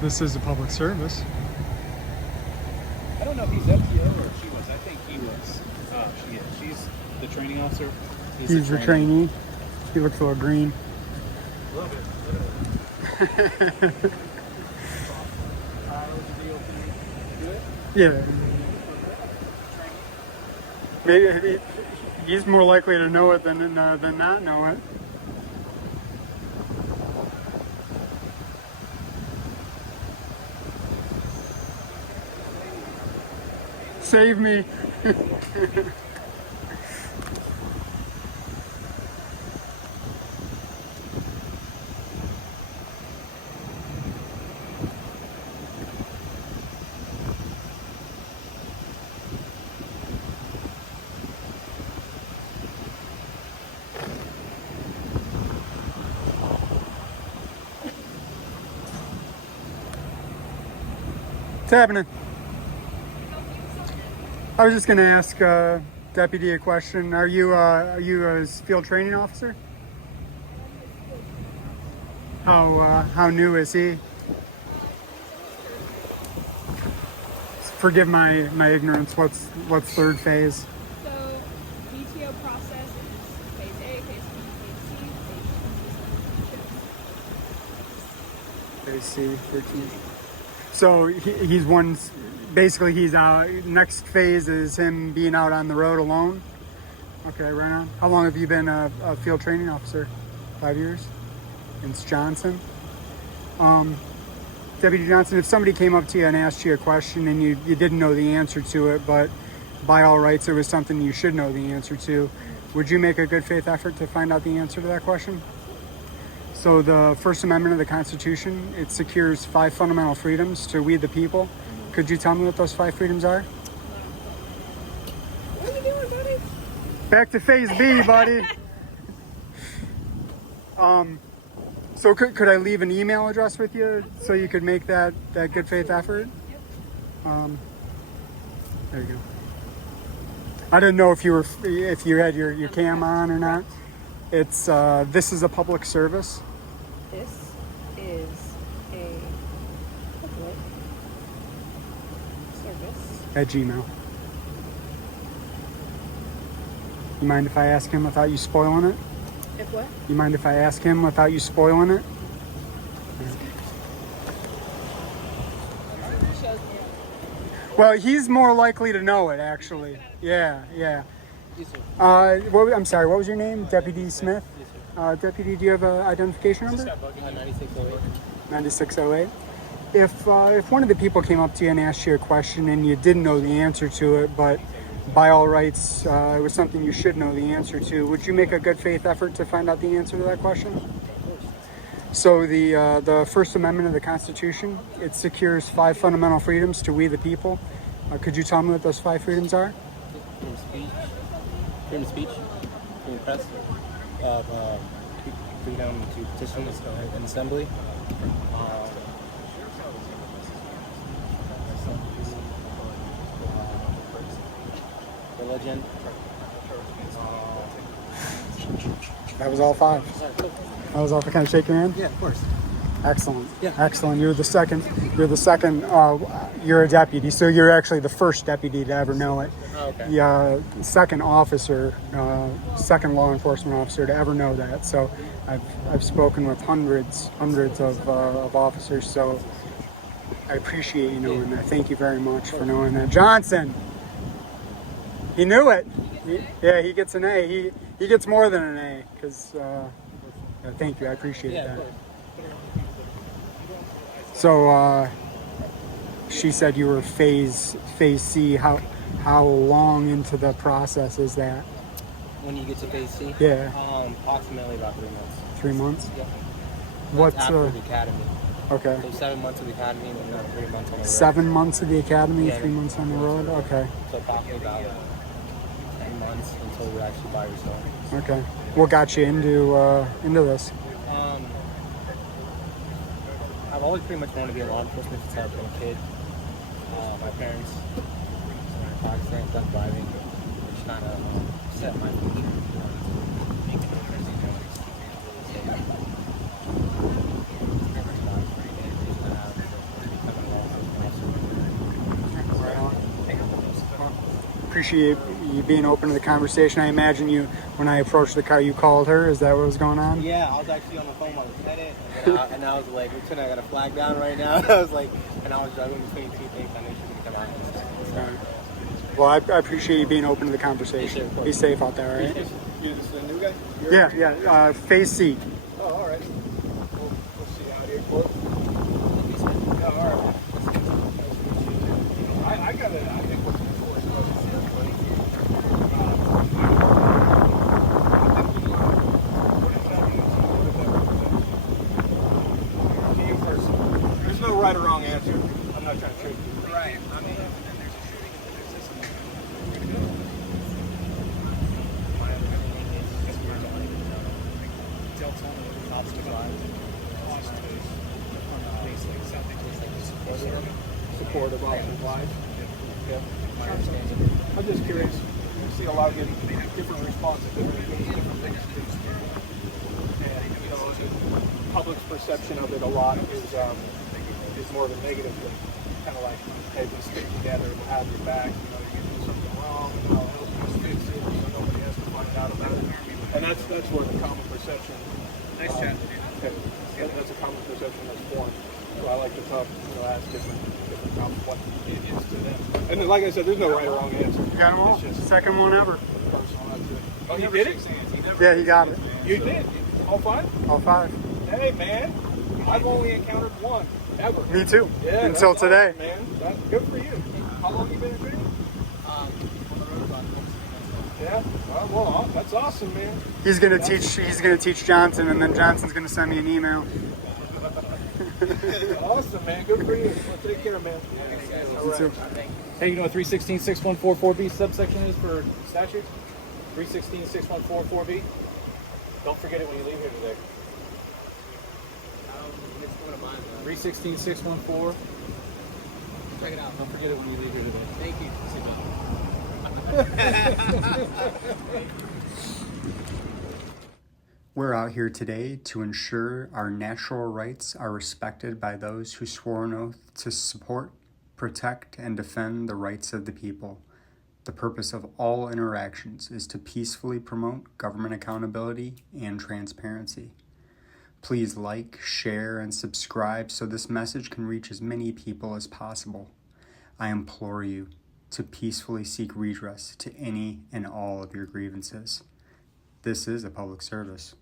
This is a public service. I don't know if he's FTO or she was. I think he was. She is. She's the training officer. He's the trainee. He looks a little green. A little bit. Yeah. Maybe he's more likely to know it than not know it. Save me. What's happening? I was just going to ask Deputy a question. Are you a field training officer? How new is he? Forgive my ignorance. What's third phase? So, VTO process is phase A, phase B, phase C, phase 13. So he's one. Basically, he's out. Next phase is him being out on the road alone. Okay, right on. How long have you been a field training officer? 5 years. It's Johnson. Deputy Johnson, if somebody came up to you and asked you a question and you didn't know the answer to it, but by all rights it was something you should know the answer to, would you make a good faith effort to find out the answer to that question? So the First Amendment of the Constitution, it secures 5 fundamental freedoms to we the people. Could you tell me what those 5 freedoms are? What are you doing, buddy? Back to phase B, buddy. So could I leave an email address with you so you could make that good faith effort? There you go. I didn't know if you had your cam on or not. It's this is a public service. This is a public service. At Gmail. You mind if I ask him without you spoiling it? If what? You mind if I ask him without you spoiling it? Shows me. Well, he's more likely to know it, actually. Yeah. Yes, sir. I'm sorry, what was your name? Deputy Smith? Yes, sir. Deputy, do you have an identification number? 9608. 9608. If one of the people came up to you and asked you a question and you didn't know the answer to it, but by all rights it was something you should know the answer to, would you make a good faith effort to find out the answer to that question? So the First Amendment of the Constitution, it secures 5 fundamental freedoms to we the people. Could you tell me what those 5 freedoms are? Freedom of speech, freedom of press, freedom to petition an assembly, religion. That was all 5. That was all. Can I shake your hand? Yeah, of course. Excellent. Yeah. Excellent. You're the second. You're a deputy, so you're actually the first deputy to ever know it. Oh, okay. Yeah, second officer, second law enforcement officer to ever know that. So I've spoken with hundreds of officers. So I appreciate you knowing that. Thank you very much for knowing that. Johnson, he knew it. He gets an A. He gets more than an A because. Thank you. I appreciate that. So she said you were phase C. How long into the process is that? When you get to phase C? Yeah. Approximately about 3 months. 3 months? Yeah. What's after the academy? Okay. So 7 months of the academy and another 3 months on the road. 7 months of the academy, Yeah. 3 months on the road. Okay. So probably about 10 months until we're actually by yourself. Okay. What got you into this? I've always pretty much wanted to be a law enforcement since I've been a kid. My parents, car accident, drunk driving, which kind of set my future. appreciate you being open to the conversation. I imagine you, when I approached the car, you called her. Is that what was going on? Yeah, I was actually on the phone with the lieutenant, and I was like, Lieutenant, I got a flag down right now. I was like, and I was driving between two things. I knew she was gonna come out and stuff. So. All right. Well, I appreciate you being open to the conversation. Yes, sir, Be safe out there, all right? You're this the new guy? Yeah. Face seat. Oh, all right. We'll see you out here, Court. Yeah, all right. I got it. I think what's before is there's no right or wrong answer. I'm not trying to trick you. Right. I mean, then there's a shooting and there's this and that. Supportive of the lives. Yep. I'm just curious. You see a lot of different responses, different things. And you know, the public's perception of it a lot is more of a negative thing. Kind of like, hey, we stick together, we'll have your back. You know, you're gonna do something wrong, and I'll help you fix it, so nobody has to find out about it. And that's where the common perception. Nice chat. That's a common perception that's formed. So I like to talk, ask different comments what it is to them. And then, like I said, there's no right or wrong answer. You got them all? Second one ever. Oh, you did it? Yeah, he got it. You did? All five? All 5. Hey, man. I've only encountered one, ever. Me too. Yeah, Until that's today. awesome, man. That's good for you. How long you been in training? On the road about 6 months. Yeah. Well, that's awesome, man. He's gonna teach Johnson, and then Johnson's gonna send me an email. Awesome, man. Good for you. Well, take care, man. All right. Hey, you know what 316.6144B subsection is for statute? 316.6144B? Don't forget it when you leave here today. It's one of mine, though. 316.614. Check it out. Don't forget it when you leave here today. Thank you. We're out here today to ensure our natural rights are respected by those who swore an oath to support, protect, and defend the rights of the people. The purpose of all interactions is to peacefully promote government accountability and transparency. Please like, share, and subscribe so this message can reach as many people as possible. I implore you to peacefully seek redress to any and all of your grievances. This is a public service.